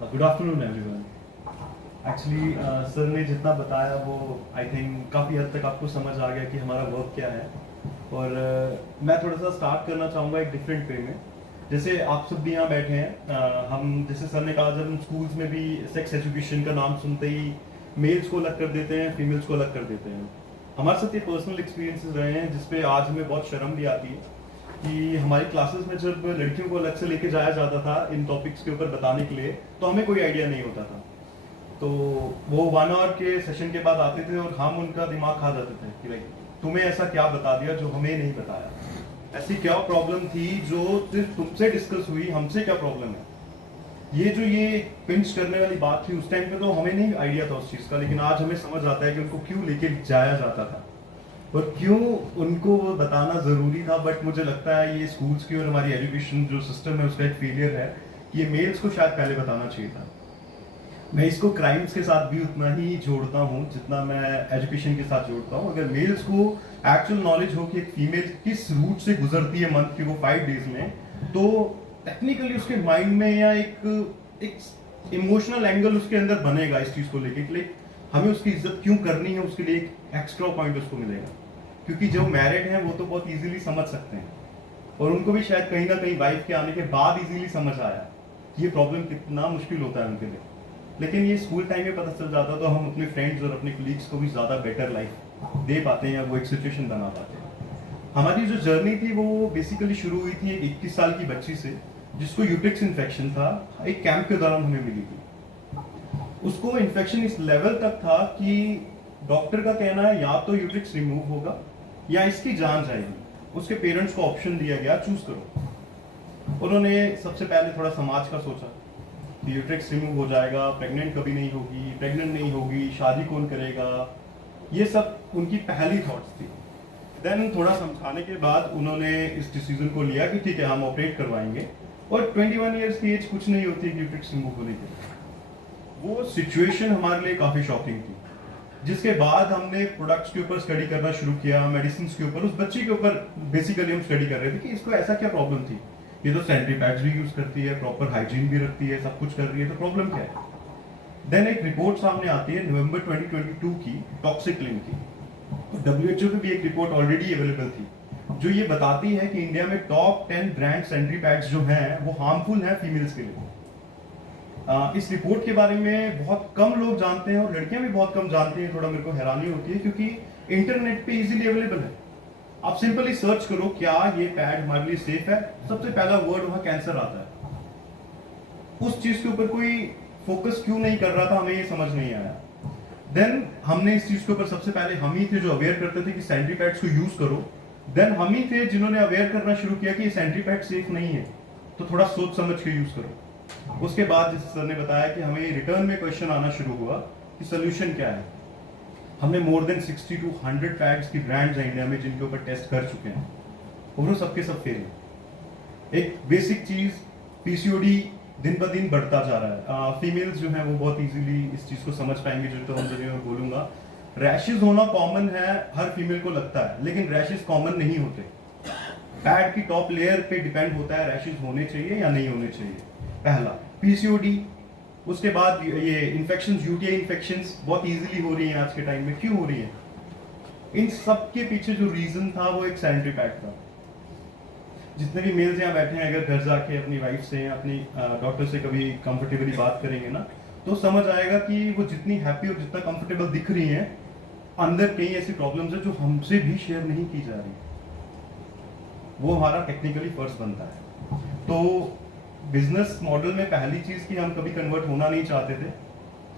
Good afternoon everyone. Actually sir ने जितना बताया वो आई थिंक काफ़ी हद तक आपको समझ आ गया कि हमारा वर्क क्या है। और मैं थोड़ा सा स्टार्ट करना चाहूँगा एक डिफरेंट वे में। जैसे आप सब भी यहाँ बैठे हैं, हम जैसे सर ने कहा, जब हम स्कूल्स में भी सेक्स एजुकेशन का नाम सुनते ही मेल्स को अलग कर देते हैं, फीमेल्स को अलग कर देते हैं। हमारे साथ ये पर्सनल एक्सपीरियंसेस रहे हैं जिसपे आज हमें बहुत शर्म भी आती है कि हमारी क्लासेस में जब लड़कियों को अलग से लेके जाया जाता था इन टॉपिक्स के ऊपर बताने के लिए, तो हमें कोई आइडिया नहीं होता था। तो वो 1 आवर के सेशन के बाद आते थे और हम उनका दिमाग खा जाते थे कि लाइक तुम्हें ऐसा क्या बता दिया जो हमें नहीं बताया, ऐसी क्या प्रॉब्लम थी जो सिर्फ तुमसे डिस्कस हुई, हमसे क्या प्रॉब्लम है। ये पिंच करने वाली बात थी उस टाइम पे, तो हमें नहीं आइडिया था उस चीज़ का, लेकिन आज हमें समझ आता है कि उनको क्यों लेके जाया जाता था और क्यों उनको वो बताना ज़रूरी था। बट मुझे लगता है ये स्कूल्स की और हमारी एजुकेशन जो सिस्टम है उसका एक फेलियर है कि ये मेल्स को शायद पहले बताना चाहिए था। मैं इसको क्राइम्स के साथ भी उतना ही जोड़ता हूँ जितना मैं एजुकेशन के साथ जोड़ता हूँ। अगर मेल्स को एक्चुअल नॉलेज हो कि एक फीमेल किस रूट से गुजरती है मंथ के वो 5 डेज में, तो टेक्निकली उसके माइंड में या एक इमोशनल एंगल उसके अंदर बनेगा इस चीज़ को लेके कि हमें उसकी इज्जत क्यों करनी है, उसके लिए एक एक्स्ट्रा पॉइंट उसको मिलेगा। क्योंकि जो मैरिड हैं वो तो बहुत इजीली समझ सकते हैं और उनको भी शायद कहीं ना कहीं वाइफ के आने के बाद इजीली समझ आया कि ये प्रॉब्लम कितना मुश्किल होता है उनके लिए। लेकिन ये स्कूल टाइम में पता चल जाता तो हम अपने फ्रेंड्स और अपने कोलीग्स को भी ज़्यादा बेटर लाइफ दे पाते हैं या वो एक सिचुएशन बना पाते हैं। हमारी जो जर्नी थी वो बेसिकली शुरू हुई थी एक 21 साल की बच्ची से जिसको यूट्रिक्स इन्फेक्शन था। एक कैंप के दौरान हमें मिली थी। उसको इन्फेक्शन इस लेवल तक था कि डॉक्टर का कहना है या तो यूट्रिक्स रिमूव होगा या इसकी जान जाएगी। उसके पेरेंट्स को ऑप्शन दिया गया, चूज करो। उन्होंने सबसे पहले थोड़ा समाज का सोचा कि यूट्रिक्स रिमूव हो जाएगा, प्रेग्नेंट कभी नहीं होगी, प्रेग्नेंट नहीं होगी, शादी कौन करेगा, ये सब उनकी पहली थॉट्स थी। देन थोड़ा समझाने के बाद उन्होंने इस डिसीजन को लिया कि ठीक है हम ऑपरेट करवाएंगे। और 21 ईयर्स की एज कुछ नहीं होती कि यूट्रिक्स रिमूव होने की। वो सिचुएशन हमारे लिए काफ़ी शॉकिंग थी, जिसके बाद हमने प्रोडक्ट्स के ऊपर स्टडी करना शुरू किया, मेडिसिन के ऊपर, उस बच्ची के ऊपर बेसिकली हम स्टडी कर रहे थे कि इसको ऐसा क्या प्रॉब्लम थी। ये तो सैनिटरी पैड्स भी यूज करती है, प्रॉपर हाइजीन भी रखती है, सब कुछ कर रही है, तो प्रॉब्लम क्या है। देन एक रिपोर्ट सामने आती है नवंबर 2022 की टॉक्सिक लिंक की। WHO पे भी एक रिपोर्ट ऑलरेडी अवेलेबल थी जो ये बताती है कि इंडिया में टॉप 10 ब्रांड सैनिटरी पैड्स जो हैं वो हार्मफुल हैं फीमेल्स के लिए। इस रिपोर्ट के बारे में बहुत कम लोग जानते हैं और लड़कियां भी बहुत कम जानती हैं। थोड़ा मेरे को हैरानी होती है क्योंकि इंटरनेट पे इजीली अवेलेबल है। आप सिंपली सर्च करो क्या ये पैड हमारे लिए सेफ है, सबसे पहला वर्ड वहां कैंसर आता है। उस चीज के ऊपर कोई फोकस क्यों नहीं कर रहा था, हमें ये समझ नहीं आया। देन हमने इस चीज के ऊपर सबसे पहले हम ही थे जो अवेयर करते थे कि सैनिटरी पैड्स को यूज करो। देन हम ही थे जिन्होंने अवेयर करना शुरू किया कि ये सैनिटरी पैड सेफ नहीं है, तो थोड़ा सोच समझ के यूज करो। उसके बाद जैसे सर ने बताया कि हमें रिटर्न में क्वेश्चन आना शुरू हुआ कि सोल्यूशन क्या है। हमने मोर देन 60 to 100 पैड्स की ब्रांड्स हैं इंडिया में जिनके ऊपर टेस्ट कर चुके हैं और वो सबके सब फेल है। एक बेसिक चीज, पीसीओडी दिन ब दिन बढ़ता जा रहा है। फीमेल्स जो हैं वो बहुत इजीली इस चीज को समझ पाएंगे जो तो हम जगह में बोलूंगा। रैशेज होना कॉमन है, हर फीमेल को लगता है, लेकिन रैशेज कॉमन नहीं होते। पैड की टॉप लेयर पे डिपेंड होता है रैशेज होने चाहिए या नहीं होने चाहिए। पहला पीसीओडी, उसके बाद ये इन्फेक्शंस, यूटीआई इन्फेक्शंस बहुत इजीली हो रही हैं आज के टाइम में। क्यों हो रही है? इन सब के पीछे जो रीजन था वो एक सैनिटरी पैड था। जितने भी मेल्स यहाँ बैठे हैं, अगर घर जाके अपनी वाइफ से, अपनी डॉक्टर से कभी कंफर्टेबली बात करेंगे ना, तो समझ आएगा कि वो जितनी हैप्पी और जितना कंफर्टेबल दिख रही हैं, अंदर कई ऐसी प्रॉब्लम्स है जो हमसे भी शेयर नहीं की जा रही। वो हमारा टेक्निकली फर्ज बनता है। तो बिजनेस मॉडल में पहली चीज कि हम कभी कन्वर्ट होना नहीं चाहते थे।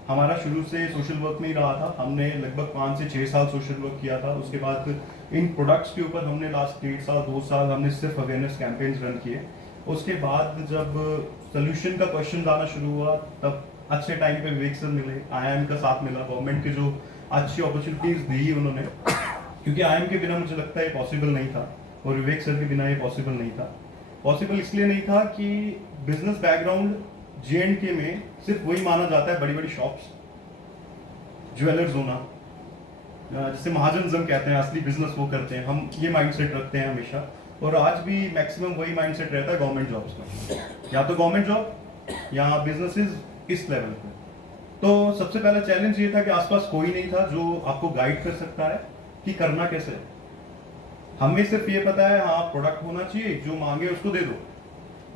हमारा शुरू से सोशल वर्क में ही रहा था। हमने लगभग 5 से 6 साल सोशल वर्क किया था। उसके बाद इन प्रोडक्ट्स के ऊपर हमने लास्ट 1.5 साल 2 साल हमने सिर्फ अवेयरनेस कैंपेन्स रन किए। उसके बाद जब सोल्यूशन का क्वेश्चन आना शुरू हुआ तब अच्छे टाइम पे विवेक सर मिले, IIM का साथ मिला, गवर्नमेंट के जो अच्छी अपॉर्चुनिटीज दी उन्होंने, क्योंकि IIM के बिना मुझे लगता है पॉसिबल नहीं था और विवेक सर के बिना ये पॉसिबल नहीं था। पॉसिबल इसलिए नहीं था कि बिजनेस बैकग्राउंड J&K में सिर्फ वही माना जाता है, बड़ी बड़ी शॉप्स, ज्वेलर्स होना, जिसे महाजनजम कहते हैं, असली बिजनेस वो करते हैं। हम ये माइंडसेट रखते हैं हमेशा और आज भी मैक्सिमम वही माइंडसेट रहता है गवर्नमेंट जॉब्स में। या तो गवर्नमेंट जॉब या बिजनेसेस किस लेवल पे। तो सबसे पहला चैलेंज ये था कि आसपास कोई नहीं था जो आपको गाइड कर सकता है कि करना कैसे है। हमें सिर्फ ये पता है हाँ प्रोडक्ट होना चाहिए, जो मांगे उसको दे दो।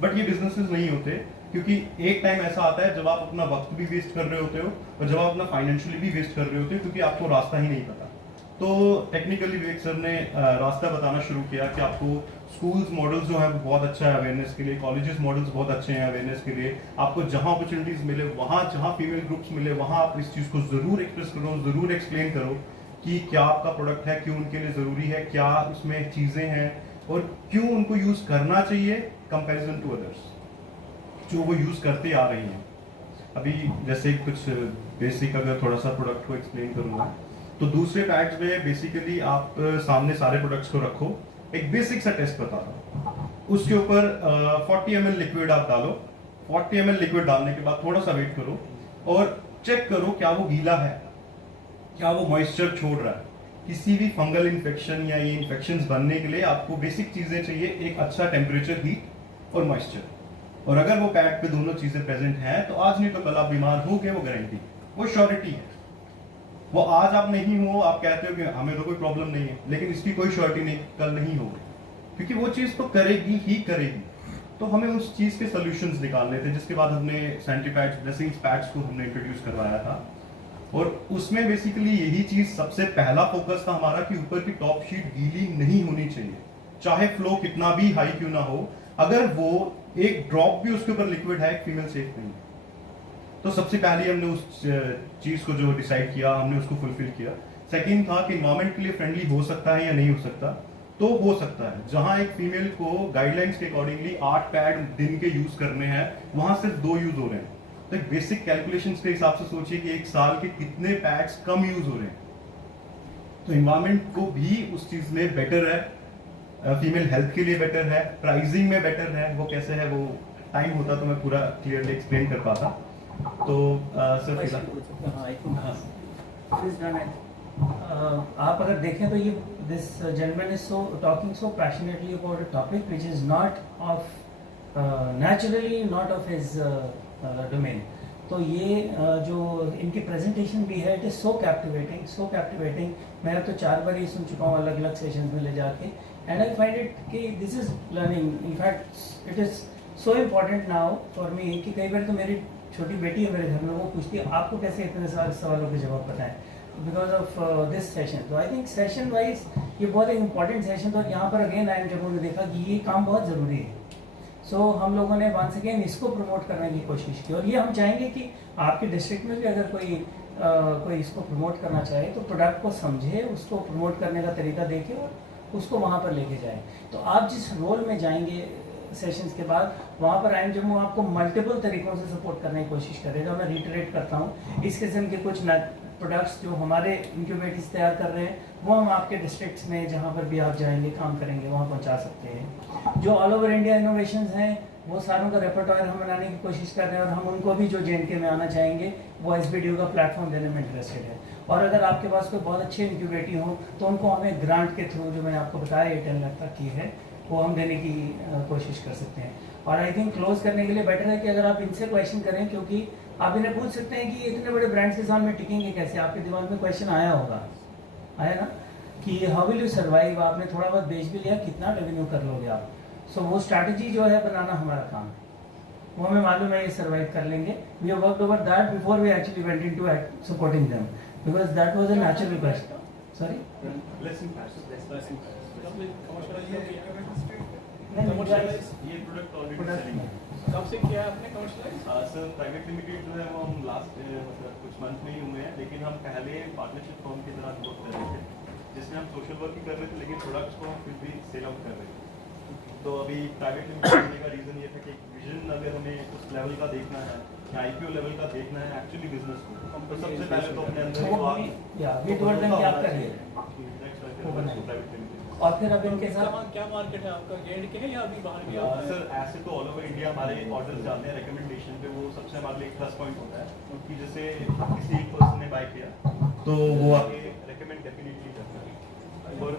बट ये बिजनेसेस नहीं होते, क्योंकि एक टाइम ऐसा आता है जब आप अपना वक्त भी वेस्ट कर रहे होते हो और जब आप अपना फाइनेंशियली भी वेस्ट कर रहे होते हो, क्योंकि आपको रास्ता ही नहीं पता। तो टेक्निकली विवेक सर ने रास्ता बताना शुरू किया कि आपको स्कूल्स मॉडल्स जो है बहुत अच्छा है अवेयरनेस के लिए, कॉलेजेस मॉडल्स बहुत अच्छे हैं अवेयरनेस के लिए। आपको जहां अपॉर्चुनिटीज मिले, वहां जहां फीमेल ग्रुप्स मिले, वहां आप इस चीज को जरूर एक्सप्रेस करो, जरूर एक्सप्लेन करो कि क्या आपका प्रोडक्ट है, क्यों उनके लिए जरूरी है, क्या उसमें चीजें हैं और क्यों उनको यूज करना चाहिए कंपैरिजन टू अदर्स जो वो यूज करते आ रही हैं। अभी जैसे कुछ बेसिक अगर थोड़ा सा प्रोडक्ट को एक्सप्लेन करूंगा, तो दूसरे पैड्स में बेसिकली आप सामने सारे प्रोडक्ट्स को रखो, एक बेसिक सा टेस्ट बताता हूँ। उसके ऊपर 40 ml लिक्विड आप डालो। 40 ml लिक्विड डालने के बाद थोड़ा सा वेट करो और चेक करो क्या वो गीला है, क्या वो मॉइस्चर छोड़ रहा है। किसी भी फंगल इन्फेक्शन या ये इन्फेक्शंस बनने के लिए आपको बेसिक चीजें चाहिए, एक अच्छा टेम्परेचर, हीट और मॉइस्चर। और अगर वो पैड पे दोनों चीजें प्रेजेंट हैं तो आज नहीं तो कल आप बीमार हो गए, वो गारंटी, वो श्योरिटी है। वो आज आप नहीं हो, आप कहते हो कि हमें तो कोई प्रॉब्लम नहीं है, लेकिन इसकी कोई श्योरिटी नहीं कल नहीं होगी, क्योंकि वो चीज तो करेगी ही करेगी। तो हमें उस चीज के सोल्यूशंस निकालने थे, जिसके बाद हमने सैनिटरी ब्लेसिंग पैड्स को हमने इंट्रोड्यूस करवाया था। और उसमें बेसिकली यही चीज सबसे पहला फोकस था हमारा कि ऊपर की टॉप शीट गीली नहीं होनी चाहिए, चाहे फ्लो कितना भी हाई क्यों ना हो। अगर वो एक ड्रॉप भी उसके ऊपर लिक्विड है, फीमेल सेफ नहीं है। तो सबसे पहले हमने उस चीज को जो डिसाइड किया, हमने उसको फुलफिल किया। सेकंड था कि इन्वायरमेंट के लिए फ्रेंडली हो सकता है या नहीं हो सकता। तो हो सकता है, जहां एक फीमेल को गाइडलाइंस के अकॉर्डिंगली 8 पैड दिन के यूज करने हैं, वहां सिर्फ 2 यूज हो रहे हैं। तो एक बेसिक कैलकुलेशंस के हिसाब से सोचिए कि एक साल के कितने पैड्स कम यूज हो रहे हैं। तो इन्वायरमेंट को भी उस चीज में बेटर है, फीमेल हेल्थ के लिए बेटर है, प्राइसिंग में बेटर है। वो कैसे है, वो टाइम होता तो मैं पूरा क्लियरली एक्सप्लेन कर पाता। तो सर आप अगर देखें तो ये this gentleman is so talking so passionately about a topic which is not of naturally not of his domain. तो ये जो इनकी प्रेजेंटेशन भी है, इट इज सो कैप्टिवेटिंग। मैं तो 4 बार ही सुन चुका हूँ अलग अलग सेशंस में ले जाके, एंड आई फाइंड इट कि this is learning. In fact it is so important now for me कि कई बार तो मेरी छोटी बेटी है मेरे घर में, वो पूछती है आपको कैसे इतने सारे सवालों के जवाब पता है, बिकॉज ऑफ दिस सेशन। तो आई थिंक सेशन वाइज ये बहुत एक इंपॉर्टेंट सेशन था। और यहाँ पर अगेन आई जब उन्होंने देखा कि ये काम बहुत ज़रूरी है, सो हम लोगों ने वंस अगेन इसको प्रमोट करने की कोशिश की। और ये हम चाहेंगे कि आपके डिस्ट्रिक्ट में भी अगर कोई इसको प्रमोट करना चाहे तो प्रोडक्ट को समझे, उसको प्रमोट करने का तरीका देखे और उसको वहाँ पर लेके जाए। तो आप जिस रोल में जाएंगे सेशंस के बाद, वहाँ पर आई जम्मू आपको मल्टीपल तरीकों से सपोर्ट करने की कोशिश करेगा। मैं रिटरेट करता हूँ, इस किस्म के कुछ प्रोडक्ट्स जो हमारे इंक्यूबेटर्स तैयार कर रहे हैं, वो हम आपके डिस्ट्रिक्ट्स में जहाँ पर भी आप जाएंगे काम करेंगे वहाँ पहुँचा सकते हैं। जो ऑल ओवर इंडिया इनोवेशंस हैं, वो सारों का रेपर्टोयर हम बनाने की कोशिश कर रहे हैं। और हम उनको भी जो JNK में आना चाहेंगे वो SBDU का प्लेटफॉर्म देने में इंटरेस्टेड है। और अगर आपके पास कोई बहुत अच्छे इंक्यूबेटर हो तो उनको हमें ग्रांट के थ्रू, जो मैंने आपको बताया 8 लाख तक की है, वो हम देने की कोशिश कर सकते हैं। और आई थिंक क्लोज करने के लिए बेटर है कि अगर आप इनसे क्वेश्चन करें, क्योंकि आप इन्हें पूछ सकते हैं कि इतने बड़े ब्रांड्स के सामने टिकेंगे कैसे। आपके दिमाग में क्वेश्चन आया होगा, आया ना, कि हाउ विल यू सर्वाइव। आपने थोड़ा बहुत बेच भी लिया, कितना रेवेन्यू कर लोगे आप। सो वो स्ट्रैटेजी जो है बनाना हमारा काम, वो हमें मालूम है ये सर्वाइव कर लेंगे। We have worked over that before we actually went into supporting them, because that was a natural question. Sorry, ये प्रोडक्ट ऑलरेडी कब से किया आपने कमर्शियलाइज? सर प्राइवेट लिमिटेड जो है वो हम लास्ट मतलब कुछ मंथ में ही हुए हैं, लेकिन हम पहले पार्टनरशिप फॉर्म की तरह ग्रोथ कर रहे थे, जिसमें हम सोशल वर्क ही कर रहे थे, लेकिन प्रोडक्ट्स को हम फिर भी सेल आउट कर रहे थे। तो अभी प्राइवेट लिमिटेड करने का रीज़न ये था कि विजन अगर हमें उस लेवल का देखना है या IPO लेवल का देखना है एक्चुअली बिजनेस को, तो सबसे पहले तो अपने अंदर और फिर अब इनके साथ क्या मार्केट है आपका, JNK है या अभी बाहर भी? सर ऐसे तो ऑल ओवर इंडिया हमारे ऑर्डर्स जाते हैं रिकमेंडेशन पे, वो सबसे हमारे लिए एक प्लस पॉइंट होता है, क्योंकि जैसे किसी एक पर्सन ने बाय किया तो वो आगे रिकमेंड डेफिनेटली करता है। और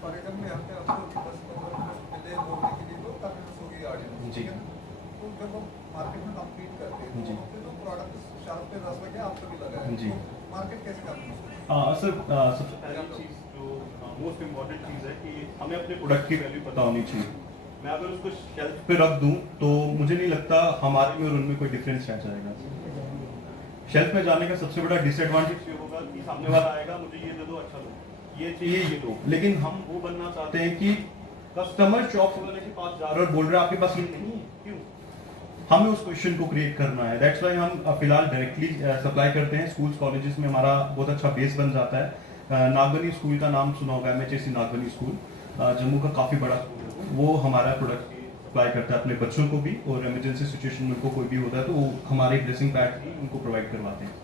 फॉर एग्जांपल यहाँ पे आपको 10-15 पहले बोलने के लिए तो काफी होगी ऑडियंस, जी। तो जब हम मार्केट में कम्पीट करते हैं तो जो प्रोडक्ट जी। तो मार्केट कैसे करते हैं? सर सबसे पहली चीज़ जो मोस्ट इम्पॉर्टेंट चीज़ है कि हमें अपने प्रोडक्ट की वैल्यू पता होनी चाहिए। मैं अगर उसको शेल्फ पे रख दूं तो मुझे नहीं लगता हमारे में और उनमें कोई डिफरेंस रह जाएगा। शेल्फ में जाने का सबसे बड़ा डिसएडवांटेज ये होगा कि सामने वाला आएगा, मुझे ये दे दो, अच्छा लो, ये चाहिए, ये लो। लेकिन हम वो बनना चाहते हैं कि कस्टमर शॉप वाले के पास जा रहा है और बोल रहा है आपके पास ये नहीं है, क्यों? हमें उस क्वेश्चन को क्रिएट करना है। दैट्स वाई हम फिलहाल डायरेक्टली सप्लाई करते हैं। स्कूल्स कॉलेजेस में हमारा बहुत अच्छा बेस बन जाता है। नागवनी स्कूल का नाम सुना होगा, MHSC नागवनी स्कूल जम्मू का काफ़ी बड़ा स्कूल है, वो हमारा प्रोडक्ट सप्लाई करता है अपने बच्चों को भी, और इमरजेंसी सिचुएशन में उनको कोई भी होता है तो वो हमारे ड्रेसिंग पैड ही उनको प्रोवाइड करवाते हैं।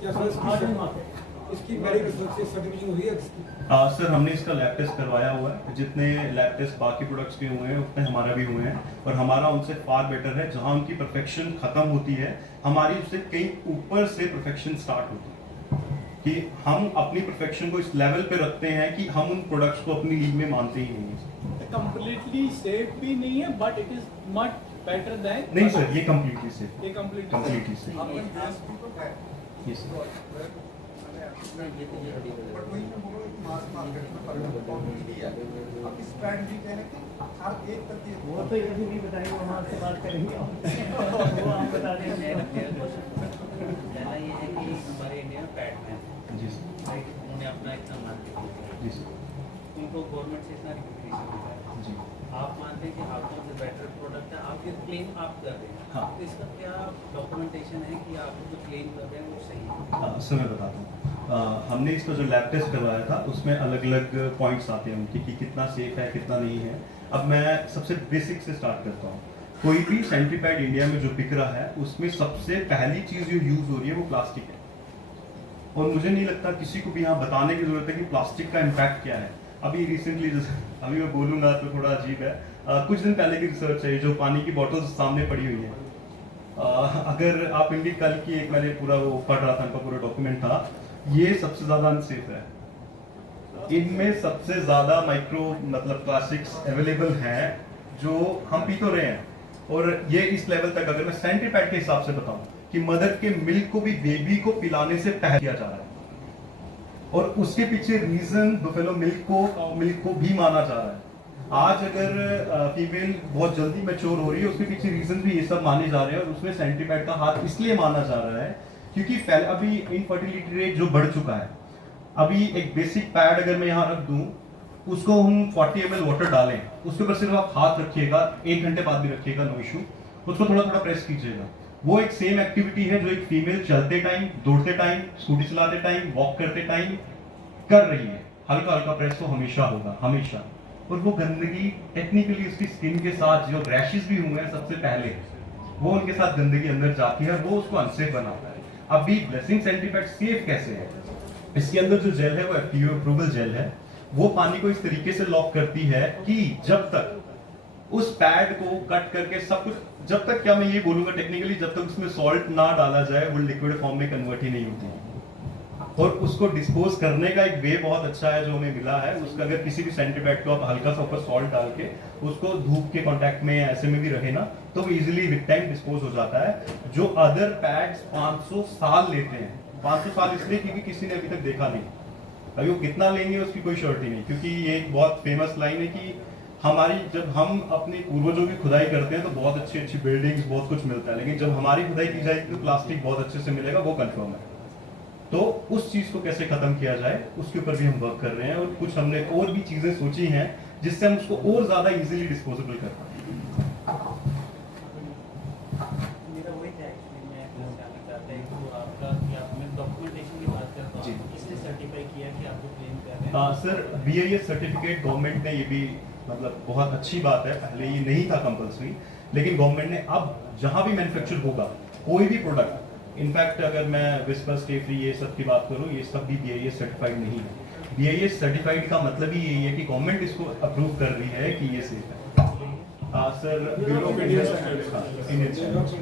क्या सर इसकी मेडिकल सर्टिफिकेशन हुई है इसकी? सर हमने इसका लैब टेस्ट करवाया हुआ है। जितने लैब टेस्ट बाकी प्रोडक्ट्स के हुए हैं उतने हमारा भी हुए हैं, और हमारा उनसे फार बेटर है। जहां उनकी परफेक्शन खत्म होती है, हमारी उससे कहीं ऊपर से परफेक्शन स्टार्ट होती है, कि हम अपनी परफेक्शन को इस लेवल पे रखते हैं कि हम उन प्रोडक्ट्स को अपनी लीग में मानते ही नहीं हैं। कंप्लीटली सेफ भी नहीं है, but it is much better than. नहीं सर, ये कम्प्लीटली से ये कंप्लीटली कम्प्लीटली से आपका यूएसपी तो है, यस बट वही मैं बोल रहा हूँ कि मास मार्केट में परफॉर्मेंस है। अब इस ब्रांड की कह रहे हैं कि हर एक तक ये वो तो ये भी नहीं बताएंगे, हम आपसे बात करेंगे वो हम बता देंगे। पहला ये है कि हमारे इंडिया में पैडमैन जी सर, राइट, उन्होंने अपना इतना मार्केट किया, जी सर, उनको गवर्नमेंट से इतना रिकॉग्निशन मिला है। जी आप मानते हैं कि आपका जो बेटर प्रोडक्ट है, आप ये क्लेम आप कर रहे हैं, हाँ। तो इसका क्या डॉक्यूमेंटेशन है कि आप जो क्लेम कर रहे हैं वो सही है? सर मैं बताता हूँ। हमने इसका जो लैब टेस्ट करवाया था उसमें अलग अलग पॉइंट्स आते हैं उनके कि कितना सेफ है, कितना नहीं है। अब मैं सबसे बेसिक से स्टार्ट करता हूँ। कोई भी सैनिटरी पैड इंडिया में जो बिक रहा है उसमें सबसे पहली चीज़ जो यूज़ हो रही है वो प्लास्टिक है, और मुझे नहीं लगता किसी को भी यहाँ बताने की जरूरत है कि प्लास्टिक का इम्पैक्ट क्या है। अभी रिसेंटली अभी मैं बोलूँगा तो थोड़ा अजीब है, कुछ दिन पहले की रिसर्च है, जो पानी की बॉटल्स सामने पड़ी हुई है, अगर आप इंडियन कल की एक मैंने पूरा वो पढ़ रहा था, उनका पूरा डॉक्यूमेंट था, ये सबसे ज़्यादा अनसेफ है। इनमें सबसे ज़्यादा माइक्रो मतलब प्लास्टिक्स अवेलेबल हैं जो हम पी तो रहे हैं, और ये इस लेवल तक, अगर मैं सैनिटरी पैड के हिसाब से बताऊं कि मदर के मिल्क को भी बेबी को पिलाने से पहले किया जा रहा है, और उसके पीछे रीजन बफेलो मिल्क को भी माना जा रहा है। आज अगर फीमेल बहुत जल्दी मैच्योर हो रही है, उसके पीछे रीजन भी ये सब माने जा रहे हैं, और उसमें सैनिटरी पैड का हाथ इसलिए माना जा रहा है क्योंकि अभी इनफर्टिलिटी रेट जो बढ़ चुका है। अभी एक बेसिक पैड अगर मैं यहाँ रख दूं, उसको हम 40 ml वाटर डालें, उसके ऊपर सिर्फ आप हाथ रखिएगा, 1 घंटे बाद भी रखिएगा, नो इशू, उसको थोड़ा थोड़ा प्रेस कीजिएगा। वो एक सेम एक्टिविटी है जो एक फीमेल चलते टाइम, दौड़ते टाइम, स्कूटी चलाते टाइम, वॉक करते टाइम कर रही है। हल्का हल्का प्रेस तो हमेशा होगा, हमेशा। और वो गंदगी टेक्निकली उसकी स्किन के साथ जो रैशेस भी हुए हैं सबसे पहले, वो उनके साथ गंदगी अंदर जाती है, वो उसको अनसेफ बनाता है। अभी ब्लेसिंग सैनिटरी पैड सेफ कैसे है? इसके अंदर जो जेल है वो FDA अप्रूवल जेल है। वो पानी को इस तरीके से लॉक करती है कि जब तक उस पैड को कट करके सब कुछ, जब तक क्या मैं ये बोलूंगा टेक्निकली, जब तक उसमें सॉल्ट ना डाला जाए वो लिक्विड फॉर्म में कन्वर्ट ही नहीं होती। और उसको डिस्पोज करने का एक वे बहुत अच्छा है जो हमें मिला है। उसका अगर किसी भी सैनिटरी पैड को आप हल्का सा ऊपर सॉल्ट डाल के उसको धूप के कांटेक्ट में ऐसे में भी रहे ना, तो वो इजीली विद टाइम डिस्पोज हो जाता है। जो अदर पैड्स 500 साल लेते हैं, 500 साल इसलिए क्योंकि किसी ने अभी तक देखा नहीं, अभी वो कितना लेंगे उसकी कोई श्योरिटी नहीं। क्योंकि ये एक बहुत फेमस लाइन है कि हमारी, जब हम अपने पूर्वजों की खुदाई करते हैं तो बहुत अच्छी अच्छी बिल्डिंग्स बहुत कुछ मिलता है, लेकिन जब हमारी खुदाई की जाएगी तो प्लास्टिक बहुत अच्छे से मिलेगा, वो कंफर्म है। तो उस चीज को कैसे खत्म किया जाए उसके ऊपर भी हम वर्क कर रहे हैं, और कुछ हमने और भी चीजें सोची हैं जिससे हम उसको और ज्यादा इजीली डिस्पोजेबल कर पाए। मेरा वही था एक्चुअली, मैं जानना चाहता हूँ तो आपका कि आपने डॉक्यूमेंटेशन की बात करता जी। हूँ, किसने सर्टिफाई किया कि आप जो क्लेम कर रहे हैं? सर BIS सर्टिफिकेट गवर्नमेंट ने, ये भी मतलब बहुत अच्छी बात है, पहले ये नहीं था कंपलसरी, लेकिन गवर्नमेंट ने अब जहां भी मैन्युफैक्चर होगा कोई भी प्रोडक्ट, इनफैक्ट अगर मैं विस्पर स्टे फ्री ये सब की बात करूं, ये सब भी BIS सर्टिफाइड नहीं है। BIS सर्टिफाइड का मतलब ही यही है कि गवर्नमेंट इसको अप्रूव कर रही है कि ये सेफ है। Sir bureau of Indian standards,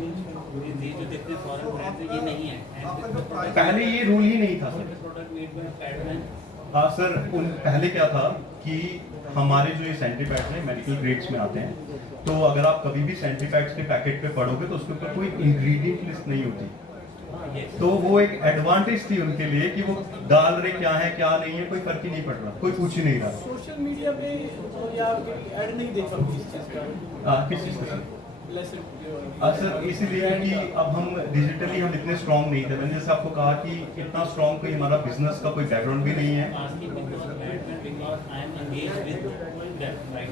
ये जो देखते हैं फॉरेन ब्रांड ये नहीं है, आपका जो प्राइस पहले ये रूल ही नहीं था sir. Product made by Padman. Sir पहले क्या था कि हमारे जो ये सैनिटरी पैड्स हैं मेडिकल ग्रेड्स में आते हैं, तो अगर आप कभी भी सैनिटरी पैड्स के पैकेट पे पढ़ोगे तो उसके ऊपर कोई इंग्रेडिएंट लिस्ट नहीं होती। Yes. तो वो एक एडवांटेज थी उनके लिए कि वो डाल रहे क्या है क्या नहीं है, कोई फर्क ही नहीं पड़ रहा, कोई पूछ ही नहीं रहा। सोशल मीडिया पे या ऐड नहीं देख पाते इस चीज़ का, किस चीज़ का? लेसन सर इसीलिए कि अब हम डिजिटली हम इतने स्ट्रांग नहीं थे। मैंने जैसे आपको कहा कि इतना स्ट्रांग कोई हमारा बिजनेस का कोई बैकग्राउंड भी नहीं है। Asking because Batman, because I am engaged with them, right?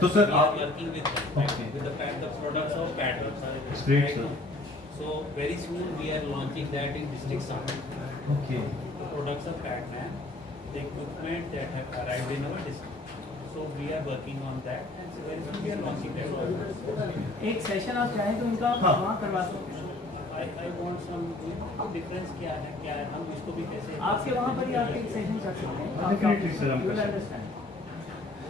तो सर We are आप working with them, right? Okay. With the products of Batman. It's great, sir. So very soon we are launching that in District Summit. Okay The products of Batman, the equipment that have arrived in our district. So we are working on that and very soon we are launching that. एक session आप चाहें तो इनका हाँ। वहाँ करवा सकते हैं। I want some difference क्या है हम इसको भी कैसे आपके वहाँ पर ही आप एक सेशन कर सकते हैं। Definitely, sir, हम You will कर सकते understand.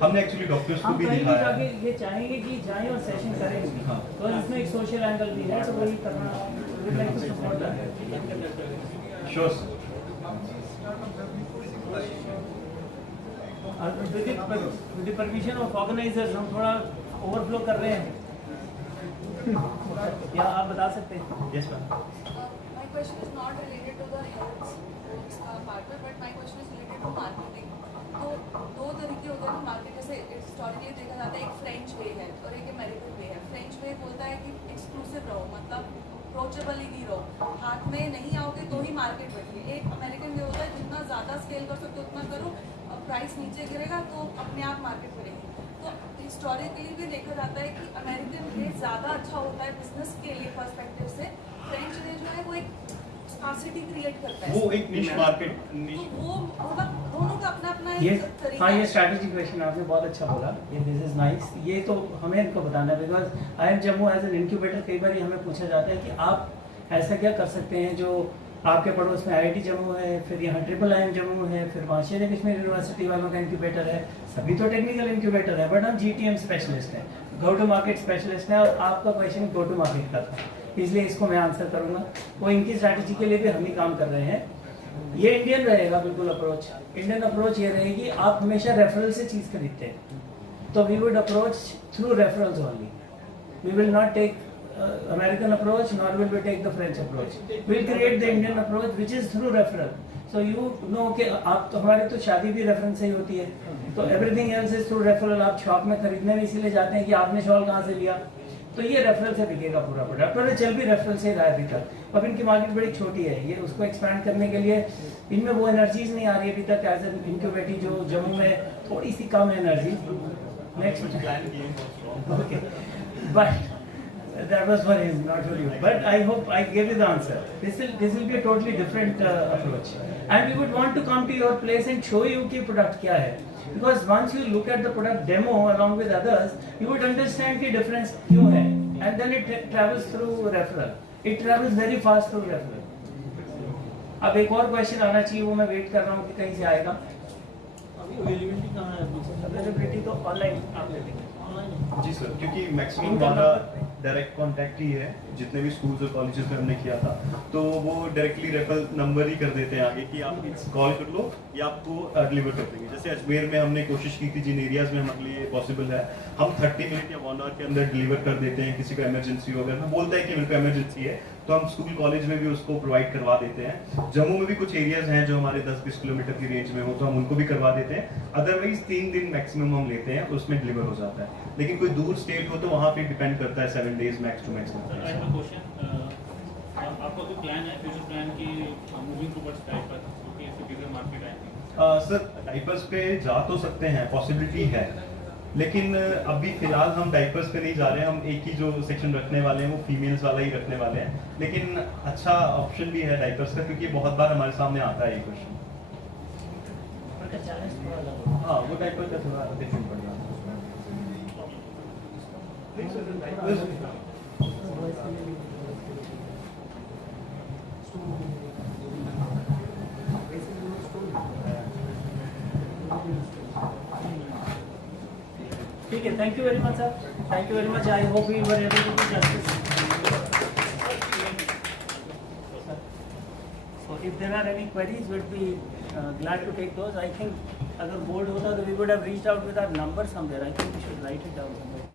हमने एक्चुअली डॉक्टर्स को हम भी कहीं भी दिखाया जाके है। ये चाहेंगे कि जाएं और सेशन करेंगे। हाँ। तो इसमें एक सोशल एंगल भी है, तो वही करना we'd like to support that. Sure sir. With the permission of organizers, हम थोड़ा ओवरफ्लो कर रहे हैं। या आप बता सकते हैं? Yes ma'am. My question is not related to the health part, but my question is related to marketing. तो दो तरीके होते हैं ना मार्केट, जैसे हिस्टोरिकली देखा जाता है, एक फ्रेंच वे है और एक अमेरिकन वे है। फ्रेंच वे बोलता है कि एक्सक्लूसिव रहो, मतलब अप्रोचेबल ही नहीं रहो, हाथ में नहीं आओगे तो ही मार्केट बैठिए। एक अमेरिकन वे होता है जितना ज़्यादा स्केल कर सकते हो उतना करो, प्राइस नीचे गिरेगा तो अपने आप मार्केट बढ़ेगी। तो हिस्टोरिकली भी देखा जाता है कि अमेरिकन वे ज़्यादा अच्छा होता है बिजनेस के लिए पर्सपेक्टिव से। फ्रेंच वे जो है वो एक स्कार्सिटी क्रिएट करता है, वो एक निश मार्केट तो वो मतलब दोनों का अपना अपना ये एक तरीका हाँ, ये है। स्ट्रैटेजी क्वेश्चन आपने बहुत अच्छा बोला। ये दिस इज नाइस। ये तो हमें इनको बताना है, because I am Jammu as an incubator. कई बार हमें पूछा जाता है कि आप ऐसा क्या कर सकते हैं जो आपके पड़ोस में IIT जम्मू है, फिर यहाँ IIIM जम्मू है, फिर वहाँ शेर कश्मीर यूनिवर्सिटी वालों का इंक्यूबेटर है। सभी तो टेक्निकल इंक्यूबेटर है, बट हम GTM स्पेशलिस्ट हैं, गो टू मार्केट स्पेशलिस्ट हैं। और आपका क्वेश्चन गो टू मार्केट का था, इसलिए इसको मैं आंसर करूँगा। वो इनकी स्ट्रैटेजी के लिए भी हम ही काम कर रहे हैं। ये इंडियन रहेगा बिल्कुल अप्रोच। इंडियन अप्रोच ये रहेगी, आप हमेशा रेफरल से चीज़ खरीदते हैं, तो we would approach through referrals only. We will not take American approach, nor will we take the French approach. We'll create the Indian approach, which is through referral. So you know कि आप तो हमारे तो शादी भी reference से ही होती है, तो everything else is through referral। आप शॉप में खरीदने में इसीलिए जाते हैं कि आपने शॉल कहाँ से लिया, तो ये रेफरल से बिकेगा पूरा प्रोडक्ट। और चल भी रेफरल से रहा है अभी तक। अब इनकी मार्केट बड़ी छोटी है, ये उसको एक्सपैंड करने के लिए इनमें वो एनर्जीज नहीं आ रही अभी तक एज एन इंक्यूबेटी। जो जम्मू में थोड़ी सी कम energy. Next okay, but that was for him, not for you. But I hope I gave you the answer. This will be a totally different approach. And we would want to come to your place and show you कि product क्या है. Because once you look at the product demo along with others, you would understand कि difference क्यों है. And then it travels through referral. It travels very fast through referral. अब एक और question आना चाहिए, वो मैं wait कर रहा हूँ कि कहीं से आएगा. अभी अवेलेबिलिटी कहाँ है? Availability तो online आप ले लेंगे. जी सर, क्योंकि मैक्सिमम हमारा डायरेक्ट कांटेक्ट ही है। जितने भी स्कूल्स और कॉलेजेस में हमने किया था, तो वो डायरेक्टली रेफरल नंबर ही कर देते हैं आगे कि आप कॉल कर लो या आपको डिलीवर कर देंगे। जैसे अजमेर में हमने कोशिश की थी, जिन एरियाज में हमारे लिए पॉसिबल है, हम 30 मिनट या 1 आवर के अंदर डिलीवर कर देते हैं। किसी को इमरजेंसी हो, अगर वो बोलता है कि मेरे को इमरजेंसी है, तो हम स्कूल कॉलेज में भी उसको प्रोवाइड करवा देते हैं। जम्मू में भी कुछ एरियाज हैं जो हमारे 10-20 किलोमीटर की रेंज में हो, तो हम उनको भी करवा देते हैं। अदरवाइज 3 दिन मैक्सिमम हम लेते हैं, उसमें डिलीवर हो जाता है। लेकिन कोई दूर स्टेट हो तो वहाँ पे डिपेंड करता है, 7 days max to max. Sir I have a question. आपका कोई प्लान है, फ्यूचर प्लान की मूविंग टुवर्ड्स डायपर, क्योंकि सिटीज मार्केट आएंगे? सर डाइपर्स पे जा तो सकते हैं, पॉसिबिलिटी है, लेकिन अभी फिलहाल हम डाइपर्स पे नहीं जा रहे हैं। हम एक ही जो सेक्शन रखने वाले हैं वो फीमेल्स वाला ही रखने वाले हैं। लेकिन अच्छा ऑप्शन भी है डाइपर्स का, क्योंकि बहुत बार हमारे सामने आता है ये क्वेश्चन। हाँ, वो डाइपर का थोड़ा डिफरेंट पड़ रहा है। ठीक है, thank you very much sir, thank you very much. I hope we were able to do justice. So if there are any queries, we'd be glad to take those. I think अगर board होता तो we would have reached out with our number somewhere. I think we should write it down somewhere.